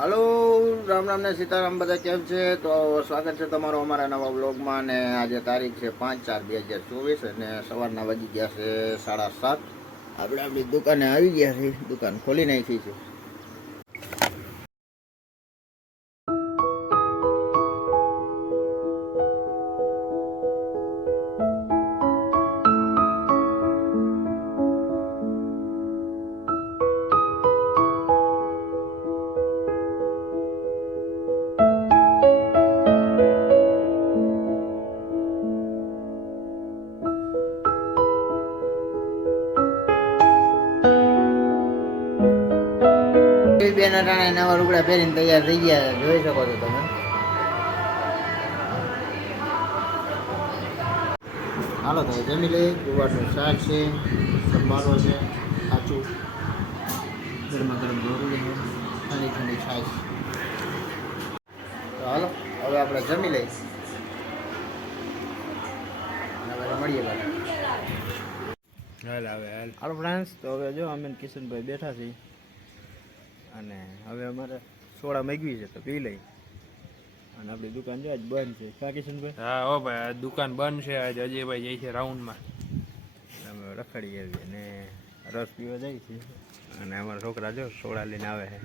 Hello, Ram Ram ને સીતારામ, બધા કેમ છે? તો સ્વાગત છે તમારું અમારા નવા વ્લોગમાં. ને આજે તારીખ છે 5/4/2024 અને સવારના વાગી ગયા છે 7:30. આપણે આપણી દુકાને આવી ગયા છીએ, દુકાન ખોલી નાખી છે. બેન અટાણે નવા લુગડા પહેરીને તૈયાર થઈ ગયા, જોઈ શકો છો તમે. હાલો તો જમી લઈએ. ગુવારનું શાક છે, સંભારો છે, કાચું ગરમા ગરમ દોરું છે, ઠંડી ઠંડી છાશ. તો હાલો હવે આપણે જમી લઈએ અને હવે મળીએ પાછા. હાલો ફ્રેન્ડ્સ, તો હવે જો અમે કિશનભાઈ બેઠા છીએ અને હવે અમારે સોડા મેગવી છે તો પી લઈ. અને આપણી દુકાન જો આજ બંધ છે. કા કિશનભાઈ? હા હો ભાઈ, દુકાન બંધ છે આજે. અજયભાઈ જાય છે રાઉન્ડમાં. અમે રખડી આવીએ ને રસ પીવા જાય છે અને અમારા છોકરા જો સોડા લઈને આવે છે.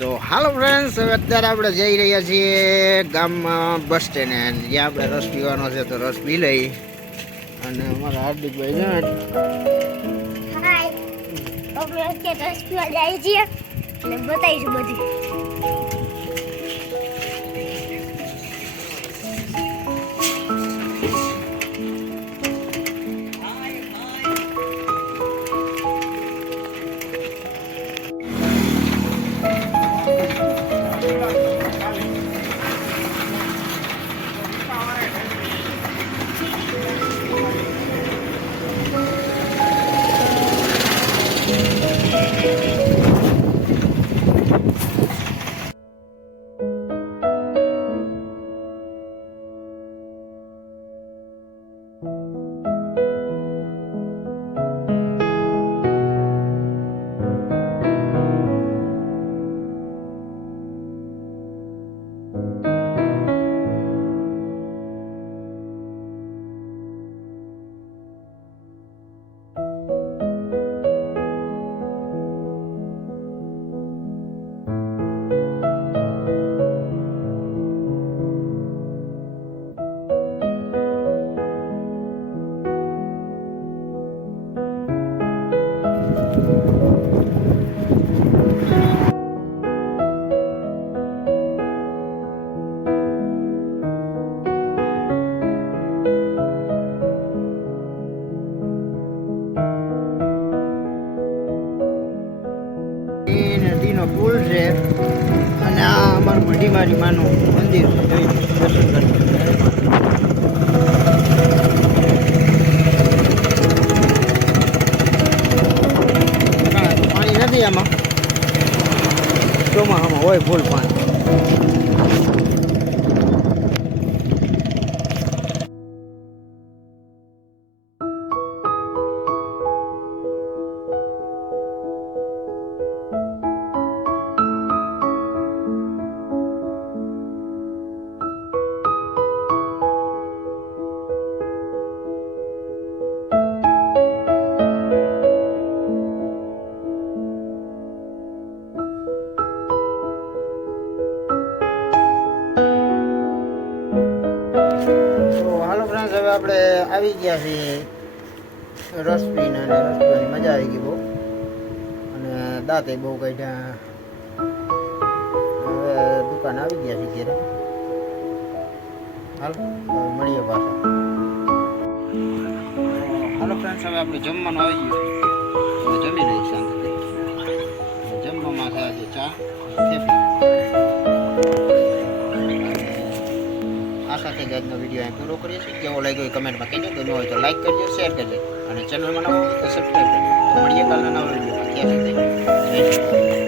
તો હાલો ફ્રેન્ડ્સ, હવે અત્યારે આપણે જઈ રહ્યા છીએ ગામમાં બસ સ્ટેન્ડ, જ્યાં આપણે રસ પીવાનો છે તો રસ પી લઈ. અને અમારા હાર્દિકભાઈ છે રસ પીવા જાય છીએ એટલે બતાવીશું બધી. નદીનો પુલ છે અને આ અમારું મઢીમારી માનું મંદિર છે. જોઈ દર્શન કરી. પાણી નથી આમાં, ચોમાસામાં હોય ફૂલ પાણી. હવે આપણે આવી ગયા છીએ રસ પીને અને રસ પીવાની મજા આવી ગઈ બહુ, અને દાંતે બહુ કાઢ્યા. હવે દુકાન આવી ગયા છીએ ઘરે. હાલો મળીએ પાછા. હાલો ફ્રેન્ડ્સ, હવે આપણે જમવાનું આવી ગયું. હવે જમી લઈએ શાંતિથી. જમવામાં છે આજે ચા થેપલા. આ સાથે જ આજનો વિડીયો અહીં પૂરો કરીએ છીએ. કેવો લાગ્યો એ કમેન્ટમાં કહેજો. ગમ્યો હોય તો લાઈક કરજો, શેર કરજો અને ચેનલમાં નવો હોય તો સબસ્ક્રાઈબ કરજો. તો મળીએ કાલના નવા વિડીયોમાં. ત્યાં સુધી